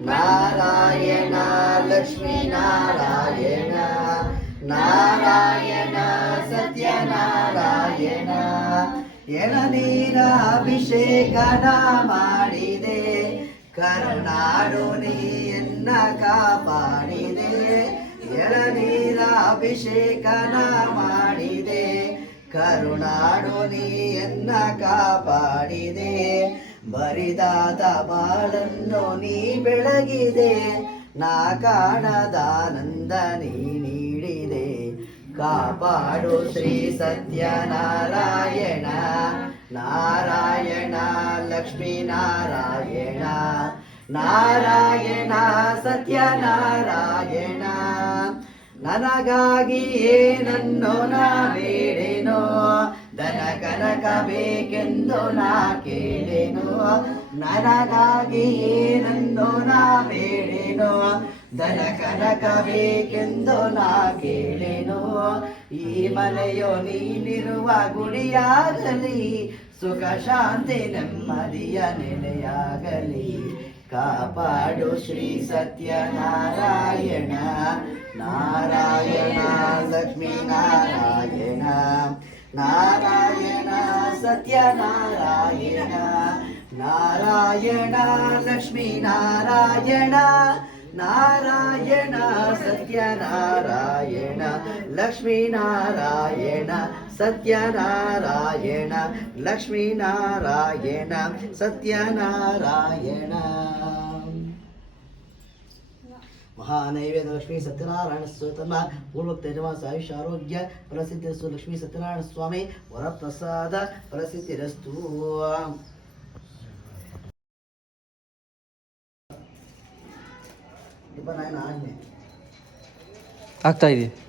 ನಾರಾಯಣ ಲಕ್ಷ್ಮೀ ನಾರಾಯಣ ನಾರಾಯಣ ಸತ್ಯನಾರಾಯಣ ಎಳನೀರ ಅಭಿಷೇಕನ ಮಾಡಿದೆ, ಕರುಣಾಡು ನೀಯನ್ನ ಕಾಪಾಡಿದೆ. ಎಳನೀರ ಅಭಿಷೇಕನ ಮಾಡಿದೆ, ಕರುಣಾಡು ನೀಯನ್ನ ಕಾಪಾಡಿದೆ. ಬರಿದಾದ ಬಾಳನ್ನು ನೀ ಬೆಳಗಿದೆ, ನಾ ಕಾಣದಾನಂದ ನೀ ನೀಡಿದೆ. ಕಾಪಾಡು ಶ್ರೀ ಸತ್ಯನಾರಾಯಣ, ನಾರಾಯಣ ಲಕ್ಷ್ಮೀ ನಾರಾಯಣ ನಾರಾಯಣ ಸತ್ಯನಾರಾಯಣ. ನನಗಾಗಿಯೇ ನನ್ನೋ ನಾ ಬೇಡೇನೋ ದನ ಕನಕ ಬೇಕೆಂದು ನಾ ಕೇಳೇನು, ನನಗಾಗಿ ಏನೆಂದು ನಾ ಬೇಡೇನೋ ದನ ಕನಕ ಬೇಕೆಂದು ನಾ ಕೇಳೇನು, ಈ ಮನೆಯೋ ನೀನಿರುವ ಗುಡಿಯಾಗಲಿ, ಸುಖ ಶಾಂತಿ ನೆಮ್ಮದಿಯ ನೆಲೆಯಾಗಲಿ. ಕಾಪಾಡು ಶ್ರೀ ಸತ್ಯನಾರಾಯಣ, ನಾರಾಯಣ ಲಕ್ಷ್ಮೀ ನಾರಾಯಣ ನಾರಾಯಣ ಸತ್ಯನಾರಾಯಣ ನಾರಾಯಣ ಲಕ್ಷ್ಮೀ ನಾರಾಯಣ ನಾರಾಯಣ ಸತ್ಯನಾರಾಯಣ ಲಕ್ಷ್ಮೀ ನಾರಾಯಣ ಸತ್ಯನಾರಾಯಣ ಲಕ್ಷ್ಮೀ ಸತ್ಯನಾರಾಯಣ ಲಕ್ಷ್ಮಿ ಸತ್ಯನಾರಾಯಣ ಸ್ವತಮ ಪೂರ್ವಕ್ತ ಯಜಮಾನ ಆಯುಷ್ಯ ಆರೋಗ್ಯ ಫಲಸಿದ್ಧಿರಸ್ತು ಲಕ್ಷ್ಮೀ ಸತ್ಯನಾರಾಯಣ ಸ್ವಾಮಿ, ವರಪ್ರಸಾದ ಫಲಸಿದ್ಧಿರಸ್ತು ಆಗ್ತಾ ಇದೆ